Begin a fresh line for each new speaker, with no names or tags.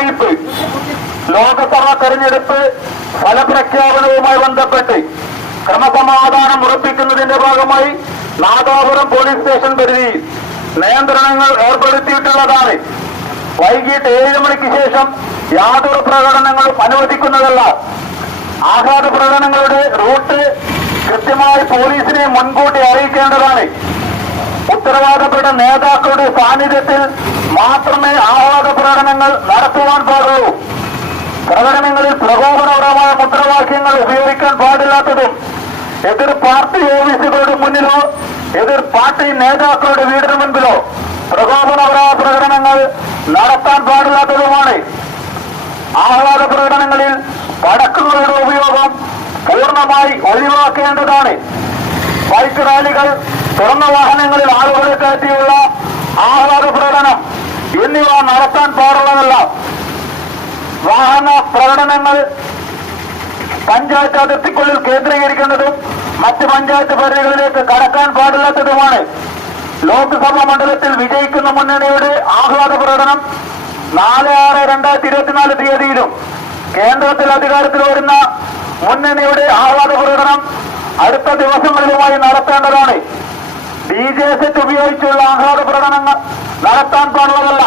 ഉടായിപ്പ് ലോക്സഭാ തെരഞ്ഞെടുപ്പ് ഫലപ്രഖ്യാപനവുമായി ബന്ധപ്പെട്ട് ക്രമസമാധാനം ഉറപ്പിക്കുന്നതിന്റെ ഭാഗമായി നാദാപുരം പോലീസ് സ്റ്റേഷൻ പരിധിയിൽ നിയന്ത്രണങ്ങൾ ഏർപ്പെടുത്തിയിട്ടുള്ളതാണ്. വൈകിട്ട് ഏഴ് മണിക്ക് ശേഷം യാതൊരു പ്രകടനങ്ങളും അനുവദിക്കുന്നതല്ല. ആഹ്ലാദ പ്രകടനങ്ങളുടെ റൂട്ട് കൃത്യമായി പോലീസിനെ മുൻകൂട്ടി അറിയിക്കേണ്ടതാണ്. ഉത്തരവാദപ്പെട്ട നേതാക്കളുടെ സാന്നിധ്യത്തിൽ മാത്രമേ ആഹ്ലാദ പ്രകടനങ്ങൾ നടത്തുവാൻ പാടുള്ളൂ. പ്രകടനങ്ങളിൽ പ്രകോപനപരമായ മുദ്രാവാക്യങ്ങൾ ഉപയോഗിക്കാൻ പാടില്ലാത്തതും എതിർ പാർട്ടി ഓഫീസുകളുടെ മുന്നിലോ എതിർ പാർട്ടി നേതാക്കളുടെ വീടിന് മുൻപിലോ പ്രകോപനപരമായ പ്രകടനങ്ങൾ നടത്താൻ പാടില്ലാത്തതുമാണ്. ആഹ്ലാദ പ്രകടനങ്ങളിൽ പടക്കുകളുടെ ഉപയോഗം പൂർണമായി ഒഴിവാക്കേണ്ടതാണ്. ബൈക്ക് റാലികൾ തുറന്ന വാഹനങ്ങളിൽ പ്രകടനം എന്നിവ നടത്താൻ പാടുള്ളതല്ല. വാഹന പ്രകടനങ്ങൾ പഞ്ചായത്ത് അതിർത്തിക്കുള്ളിൽ കേന്ദ്രീകരിക്കുന്നതും മറ്റ് പഞ്ചായത്ത് പരിധികളിലേക്ക് കടക്കാൻ പാടില്ലാത്തതുമാണ്. ലോക്സഭാ മണ്ഡലത്തിൽ വിജയിക്കുന്ന മുന്നണിയുടെ ആഹ്ലാദ പ്രകടനം നാല് ആറ് രണ്ടായിരത്തി ഇരുപത്തിനാല് തീയതിയിലും കേന്ദ്രത്തിൽ അധികാരത്തിൽ വരുന്ന മുന്നണിയുടെ ആഹ്ലാദ പ്രകടനം അടുത്ത ദിവസങ്ങളിലുമായി നടത്തേണ്ടതാണ്. ഡി ജെ സെറ്റ് ഉപയോഗിച്ചുള്ള ആഹ്ലാദ പ്രകടനങ്ങൾ നടത്താൻ പാടുള്ളതല്ല